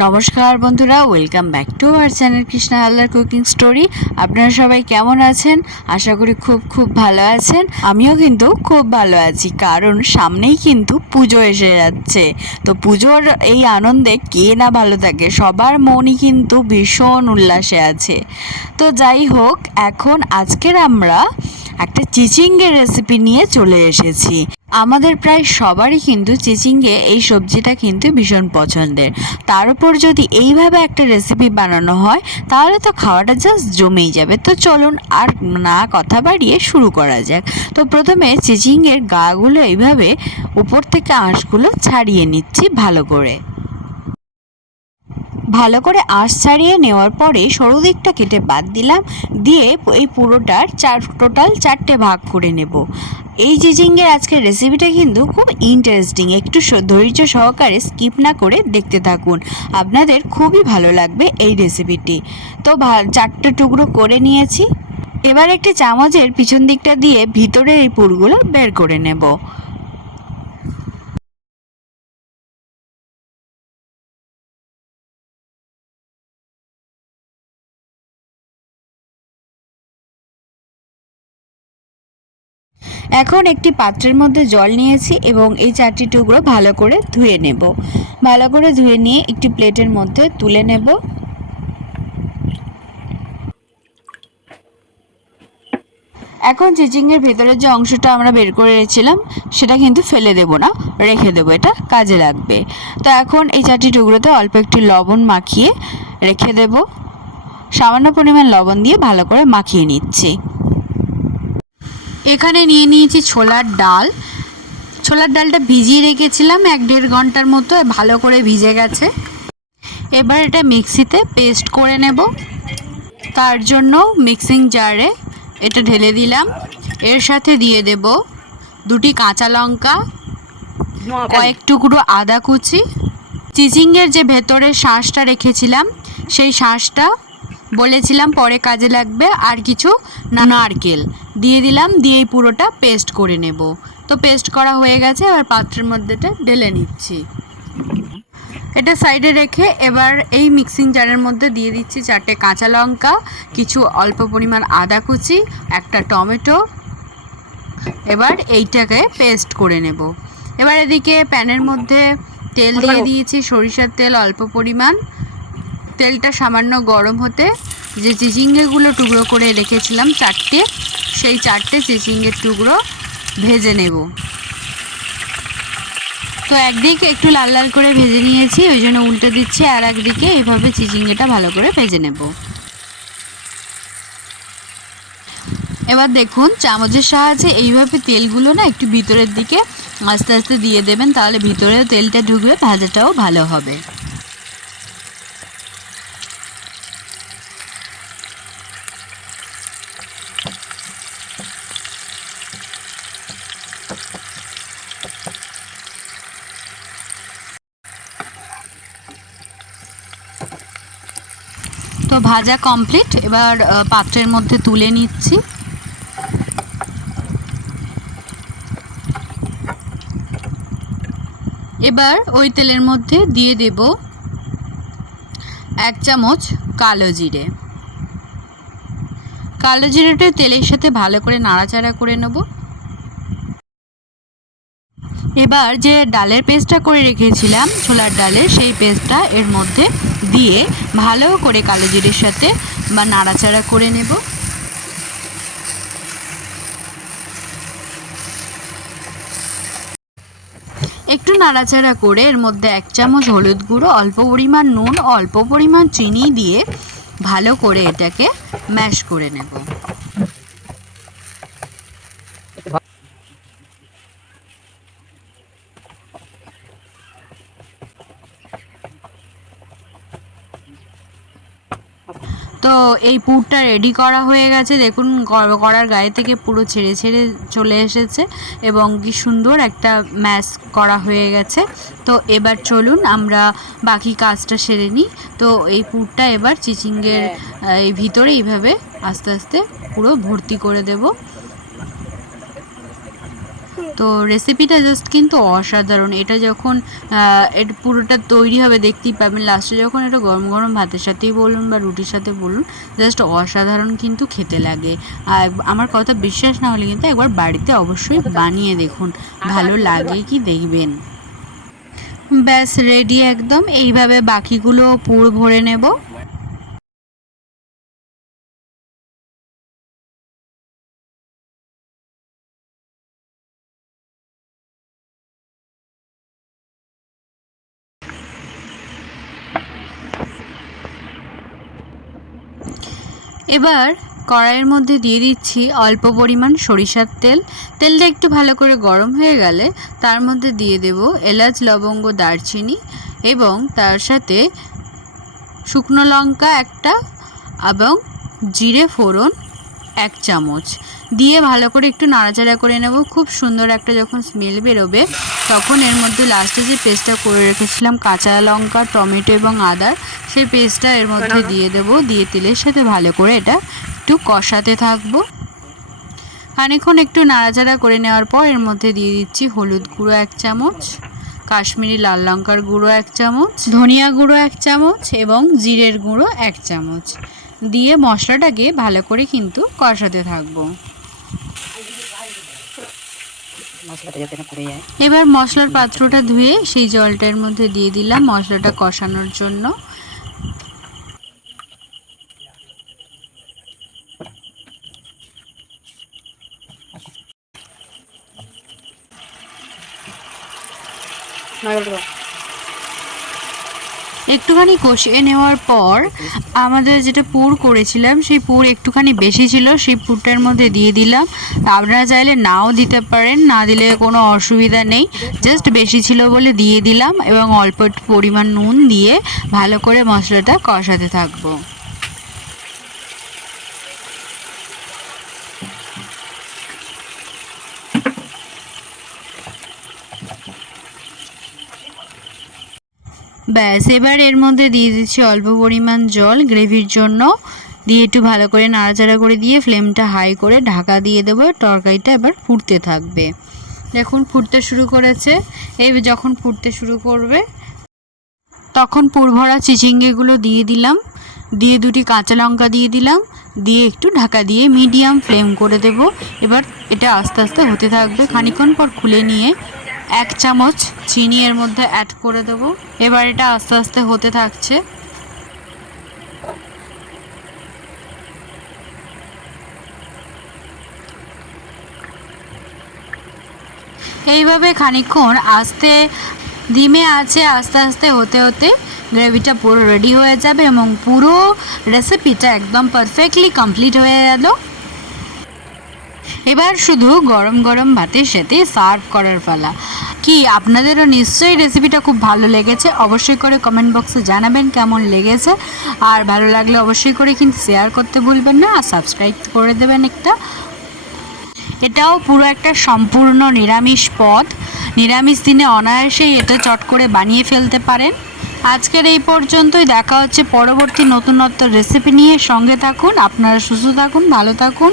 নমস্কার বন্ধুরা welcome back to our channel Krishna Haldar cooking story আপনারা সবাই কেমন আছেন? আশা করি খুব খুব ভালো আছেন। আমিও কিন্তু খুব ভালো আছি, কারণ সামনেই কিন্তু পুজো এসে যাচ্ছে। তো পুজোর এই আনন্দে কে না ভালো থাকে, সবার মনই কিন্তু ভীষণ উল্লাসে আছে। তো যাই হোক, এখন আজকের আমরা একটা চিচিঙ্গের রেসিপি নিয়ে চলে এসেছি। আমাদের প্রায় সবারই কিন্তু চিচিঙ্গে এই সবজিটা কিন্তু ভীষণ পছন্দের। তার উপর যদি এইভাবে একটা রেসিপি বানানো হয়, তাহলে তো খাওয়াটা জাস্ট জমেই যাবে। তো চলুন আর না কথা বাড়িয়ে শুরু করা যাক। তো প্রথমে চিচিঙ্গের গাগুলো এইভাবে উপর থেকে আঁশগুলো ছাড়িয়ে নিচ্ছি ভালো করে। ভালো করে আঁশ ছাড়িয়ে নেওয়ার পরে সরু দিকটা কেটে বাদ দিলাম, দিয়ে এই পুরোটার চার, টোটাল চারটে ভাগ করে নেব। এই চিচিঙ্গের আজকের রেসিপিটা কিন্তু খুব ইন্টারেস্টিং একটু ধৈর্য সহকারে স্কিপ না করে দেখতে থাকুন। আপনাদের খুবই ভালো লাগবে এই রেসিপিটি তো চারটে টুকরো করে নিয়েছি। এবার একটি চামচের পিছন দিকটা দিয়ে ভিতরের এই পুরগুলো বের করে নেব। এখন একটি পাত্রের মধ্যে জল নিয়েছি এবং এই চারটি টুকরো ভালো করে ধুয়ে নেব। ভালো করে ধুয়ে নিয়ে একটি প্লেটের মধ্যে তুলে নেব। এখন চিচিংয়ের ভেতরের যে অংশটা আমরা বের করে রেখেছিলাম সেটা কিন্তু ফেলে দেব না, রেখে দেবো, এটা কাজে লাগবে। তো এখন এই চারটি টুকরোতে অল্প একটু লবণ মাখিয়ে রেখে দেব। সামান্য পরিমাণ লবণ দিয়ে ভালো করে মাখিয়ে নিচ্ছি। এখানে নিয়ে নিয়েছি ছোলার ডাল। ছোলার ডালটা ভিজিয়ে রেখেছিলাম এক দেড় ঘণ্টার মতো ভালো করে ভিজে গেছে। এবার এটা মিক্সিতে পেস্ট করে নেব। তার জন্য মিক্সিং জারে এটা ঢেলে দিলাম। এর সাথে দিয়ে দেব দুটি কাঁচা লঙ্কা কয়েক টুকরো আদা কুচি। চিচিংয়ের যে ভেতরে শাঁসটা রেখেছিলাম সেই শাঁসটা বলেছিলাম পরে কাজে লাগবে আর কিছু না নারকেল। দিয়ে দিলাম দিয়ে এই পুরোটা পেস্ট করে নেব। তো পেস্ট করা হয়ে গেছে এবার পাত্রের মধ্যেটা ঢেলে নিচ্ছি। এটা সাইডে রেখে এবার এই মিক্সিং জারের মধ্যে দিয়ে দিচ্ছি চারটে কাঁচা লঙ্কা কিছু অল্প পরিমাণ আদা কুচি একটা টমেটো। এবার এইটাকে পেস্ট করে নেব। এবার এদিকে প্যানের মধ্যে তেল দিয়ে দিয়েছি সরিষার তেল অল্প পরিমাণ। তেলটা সামান্য গরম হতে যে চিচিঙ্গেগুলো টুকরো করে রেখেছিলাম চারটে সেই চারটে চিচিঙ্গের টুকরো ভেজে নেব। তো একদিকে একটু লাল লাল করে ভেজে নিয়েছি, ওই জন্য উল্টে দিচ্ছি আর একদিকে এইভাবে চিচিঙ্গেটা ভালো করে ভেজে নেব। এবার দেখুন, চামচের সাহায্যে এইভাবে তেলগুলো না একটু ভিতরের দিকে আস্তে আস্তে দিয়ে দেবেন, তাহলে ভিতরে তেলটা ঢুকবে, ভাজাটাও ভালো হবে। তো ভাজা কমপ্লিট এবার পাত্রের মধ্যে তুলে নিচ্ছি। এবার ওই তেলের মধ্যে দিয়ে দেব এক চামচ কালো জিরে। কালো জিরেটা তেলের সাথে ভালো করে নাড়াচাড়া করে নেব। এবার যে ডালের পেস্টটা করে রেখেছিলাম, ছোলার ডালের, সেই পেস্টটা এর মধ্যে দিয়ে ভালো করে কালো জিরের সাথে বা নাড়াচাড়া করে নেব। একটু নাড়াচাড়া করে এর মধ্যে এক চামচ হলুদ গুঁড়ো, অল্প পরিমাণ নুন, অল্প পরিমাণ চিনি দিয়ে ভালো করে এটাকে ম্যাশ করে নেব তো এই পুরটা রেডি করা হয়ে গেছে। দেখুন করার গায়ে থেকে পুরো ছেড়ে ছেড়ে চলে এসেছে এবং কি সুন্দর একটা ম্যাশ করা হয়ে গেছে। তো এবার চলুন আমরা বাকি কাজটা সেরে নিই। তো এই পুরটা এবার চিচিঙ্গের এই ভিতরে এইভাবে আস্তে আস্তে পুরো ভর্তি করে দেব। তো রেসিপিটা জাস্ট কিন্তু অসাধারণ। এটা যখন এটা পুরোটা তৈরি হবে, দেখতেই পাবেন। লাস্টে যখন এটা গরম গরম ভাতের সাথেই বলুন বা রুটির সাথে বলুন জাস্ট অসাধারণ কিন্তু খেতে লাগে। আর আমার কথা বিশ্বাস না হলে কিন্তু একবার বাড়িতে অবশ্যই বানিয়ে দেখুন। ভালো লাগে কি দেখবেন? ব্যাস রেডি একদম। এইভাবে বাকিগুলো পুর ভরে নেব। এবার কড়াইয়ের মধ্যে দিয়ে দিচ্ছি অল্প পরিমাণ সরিষার তেল। তেলটা একটু ভালো করে গরম হয়ে গেলে তার মধ্যে দিয়ে দেব এলাচ, লবঙ্গ, দারচিনি এবং তার সাথে শুকনো লঙ্কা একটা এবং জিরে ফোড়ন এক চামচ। দিয়ে ভালো করে একটু নাড়াচাড়া করে নেব। খুব সুন্দর একটা যখন স্মেল বেরোবে তখন এর মধ্যে লাস্টে যে পেস্টটা করে রেখেছিলাম কাঁচা লঙ্কা টমেটো এবং আদার সেই পেস্টটা এর মধ্যে দিয়ে দেব। দিয়ে তেলের সাথে ভালো করে এটা একটু কষাতে থাকব। খানিক্ষণ একটু নাড়াচাড়া করে নেওয়ার পর এর মধ্যে দিয়ে দিচ্ছি হলুদ গুঁড়ো এক চামচ কাশ্মীরি লাল লঙ্কার গুঁড়ো এক চামচ ধনিয়া গুঁড়ো এক চামচ এবং জিরের গুঁড়ো এক চামচ। দিয়ে মশলাটাকে ভালো করে কিন্তু কষাতে থাকব। এবার মশলার পাত্রটা ধুয়ে সেই জলটার মধ্যে দিয়ে দিলাম মশলাটা কষানোর জন্য। একটুখানি কষিয়ে নেওয়ার পর আমাদের যেটা পুর করেছিলাম, সেই পুর একটুখানি বেশি ছিল, সেই পুরটার মধ্যে দিয়ে দিলাম। আপনারা চাইলে নাও দিতে পারেন, না দিলে কোনো অসুবিধা নেই। জাস্ট বেশি ছিল বলে দিয়ে দিলাম এবং অল্প পরিমাণ নুন দিয়ে ভালো করে মশলাটা কষাতে থাকব। ব্যাস, এবার এর মধ্যে দিয়ে দিচ্ছি অল্প পরিমাণ জল, গ্রেভির জন্য। দিয়ে একটু ভালো করে নাড়াচাড়া করে দিয়ে ফ্লেমটা হাই করে ঢাকা দিয়ে দেবো, তরকারিটা এবার ফুটতে থাকবে। দেখুন, ফুটতে শুরু করেছে। এই যখন ফুটতে শুরু করবে, তখন পুরভরা চিচিঙ্গেগুলো দিয়ে দিলাম। দিয়ে দুটি কাঁচা লঙ্কা দিয়ে দিলাম। দিয়ে একটু ঢাকা দিয়ে মিডিয়াম ফ্লেম করে দেব। এবার এটা আস্তে আস্তে হতে থাকবে। খানিক্ষণ পর খুলে নিয়ে এক চামচ চিনি এর মধ্যে অ্যাড করে দেবো। এবার এটা আস্তে আস্তে হতে থাকছে। এইভাবে খানিক্ষণ আস্তে ডিমে আছে, আস্তে আস্তে হতে হতে গ্রেভিটা পুরো রেডি হয়ে যাবে এবং পুরো রেসিপিটা একদম পারফেক্টলি কমপ্লিট হয়ে গেল। এবার শুধু গরম গরম ভাতের সাথে সার্ভ করার পালা। কি, আপনাদেরও নিশ্চয়ই রেসিপিটা খুব ভালো লেগেছে। অবশ্যই করে কমেন্ট বক্সে জানাবেন কেমন লেগেছে। আর ভালো লাগলে অবশ্যই করে কিন্তু শেয়ার করতে ভুলবেন না। আর সাবস্ক্রাইব করে দেবেন একটা। এটাও পুরো একটা সম্পূর্ণ নিরামিষ পদ। নিরামিষ দিনে অনায়াসেই এটা চট করে বানিয়ে ফেলতে পারেন। আজকের এই পর্যন্তই। দেখা হচ্ছে পরবর্তী নতুনত্ব রেসিপি নিয়ে। সঙ্গে থাকুন, আপনারা সুস্থ থাকুন, ভালো থাকুন।